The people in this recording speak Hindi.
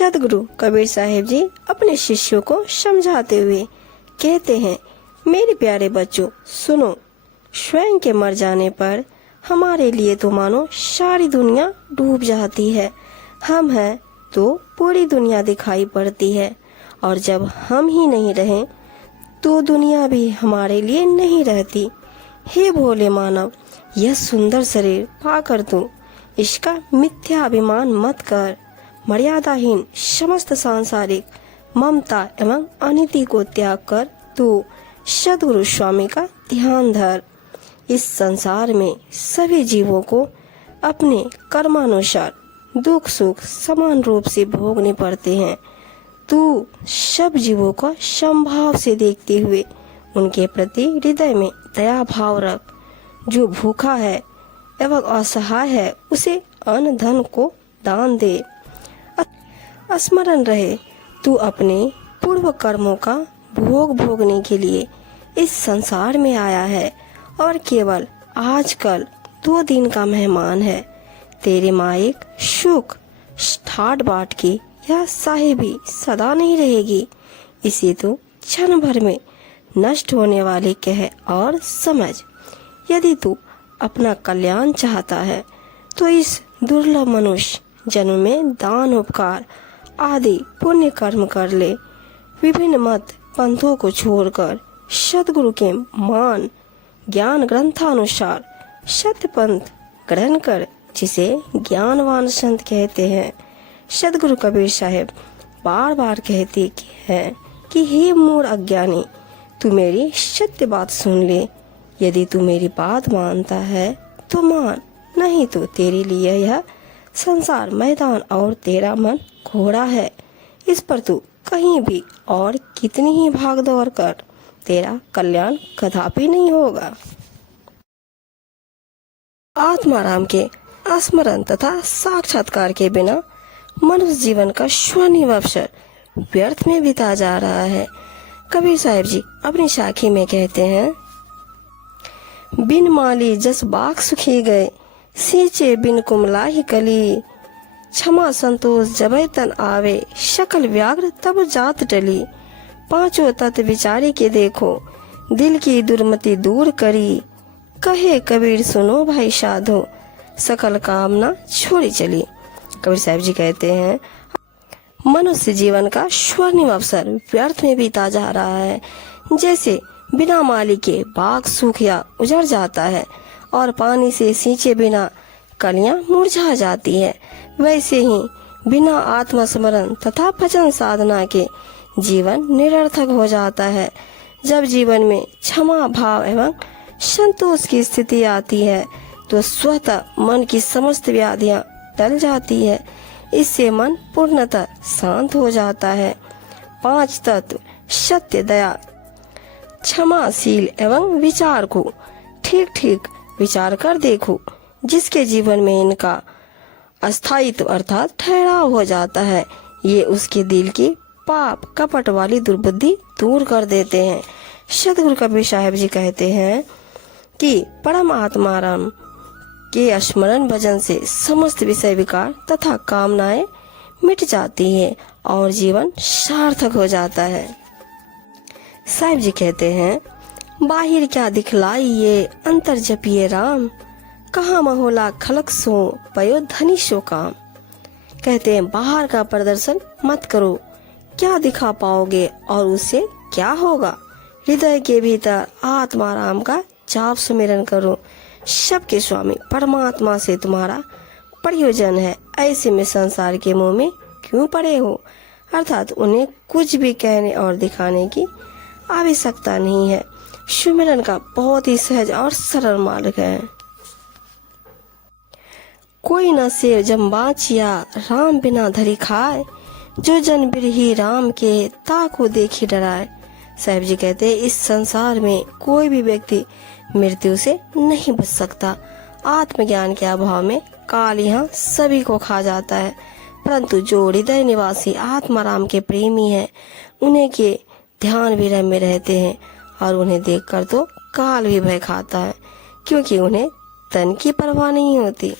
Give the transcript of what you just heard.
सदगुरु कबीर साहिब जी अपने शिष्यों को समझाते हुए कहते हैं, मेरे प्यारे बच्चों सुनो, स्वयं के मर जाने पर हमारे लिए तो मानो सारी दुनिया डूब जाती है। हम हैं तो पूरी दुनिया दिखाई पड़ती है, और जब हम ही नहीं रहें तो दुनिया भी हमारे लिए नहीं रहती। हे भोले मानव, यह सुंदर शरीर पाकर तू इसका मिथ्या अभिमान मत कर। मर्यादाहीन समस्त सांसारिक ममता एवं अनिति को त्याग कर तू सद्गुरु स्वामी का ध्यान धर। इस संसार में सभी जीवों को अपने कर्मानुसार दुख सुख समान रूप से भोगने पड़ते हैं। तू सब जीवों को समभाव से देखते हुए उनके प्रति हृदय में दया भाव रख। जो भूखा है एवं असहाय है उसे अन्न धन को दान दे। स्मरण रहे, तू अपने पूर्व कर्मों का भोग भोगने के लिए इस संसार में आया है और केवल आजकल 2 दिन का मेहमान है। तेरे मालिक सुख ठाट बाट की यह साहिबी सदा नहीं रहेगी। इसे तू क्षण भर में नष्ट होने वाली कह और समझ। यदि तू अपना कल्याण चाहता है तो इस दुर्लभ मनुष्य जन्म में दान उपकार आदि पुण्य कर्म कर ले। विभिन्न मत पंथों को छोड़कर सद्गुरु के मान ज्ञान ग्रंथानुसार सत्य पंथ ग्रहण कर, जिसे ज्ञानवान संत कहते हैं। सद्गुरु कबीर साहिब बार बार कहते हैं कि हे मूढ़ अज्ञानी, तू मेरी सत्य बात सुन ले। यदि तू मेरी बात मानता है तो मान, नहीं तो तेरे लिए यह संसार मैदान और तेरा मन घोड़ा है। इस पर तू कहीं भी और कितनी ही भाग दौड़ कर, तेरा कल्याण कदापि नहीं होगा। आत्माराम के स्मरण तथा साक्षात्कार के बिना मनुष्य जीवन का स्वर्णिम अवसर व्यर्थ में बिता जा रहा है। कबीर साहिब जी अपनी साखी में कहते हैं, बिन माली जस बाग सुखी गए, सींचे बिन कुमला ही कली। क्षमा संतोष जबै तन आवे, शकल व्याघ्र तब जात टली। पांचों तत्व विचारी के देखो, दिल की दुर्मति दूर करी। कहे कबीर सुनो भाई साधो, सकल कामना छोड़ी चली। कबीर साहिब जी कहते हैं, मनुष्य जीवन का स्वर्णिम अवसर व्यर्थ में बीता जा रहा है। जैसे बिना माली के बाग सूख या उजड़ जाता है और पानी से सींचे बिना कलियां मुरझा जाती है, वैसे ही बिना आत्मस्मरण तथा भजन साधना के जीवन निरर्थक हो जाता है। जब जीवन में क्षमा भाव एवं संतोष की स्थिति आती है तो स्वतः मन की समस्त व्याधियां टल जाती है। इससे मन पूर्णतः शांत हो जाता है। 5 तत्व सत्य दया क्षमाशील एवं विचार को ठीक ठीक विचार कर देखो। जिसके जीवन में इनका अस्थायित्व अर्थात ठहराव हो जाता है, ये उसके दिल की पाप कपट वाली दुर्बुद्धि दूर कर देते हैं। सद्गुरु कबीर साहिब जी कहते हैं कि परम आत्माराम के स्मरण भजन से समस्त विषय विकार तथा कामनाएं मिट जाती है और जीवन सार्थक हो जाता है। साहिब जी कहते हैं, बाहिर क्या दिखलाई ये अंतर जपिए राम, कहाँ महोला खलक सो पयो धनी सो काम। कहते हैं, बाहर का प्रदर्शन मत करो, क्या दिखा पाओगे और उससे क्या होगा। हृदय के भीतर आत्माराम का जाप सुमिरन करो। सबके स्वामी परमात्मा से तुम्हारा प्रयोजन है। ऐसे में संसार के मोह में क्यों पड़े हो, अर्थात उन्हें कुछ भी कहने और दिखाने की आवश्यकता नहीं है। सुमिरन का बहुत ही सहज और सरल मार्ग है। कोई न शेर जम्बाचिया राम बिना धरी खाए, जो जन बिरही राम के ताको देखी डराए। साहिब जी कहते हैं, इस संसार में कोई भी व्यक्ति मृत्यु से नहीं बच सकता। आत्मज्ञान के अभाव में काल यहाँ सभी को खा जाता है, परंतु जो हृदय निवासी आत्माराम के प्रेमी हैं, उन्हें के ध्यान विरह में रहते हैं और उन्हें देखकर तो काल भी भय खाता है, क्योंकि उन्हें तन की परवाह नहीं होती।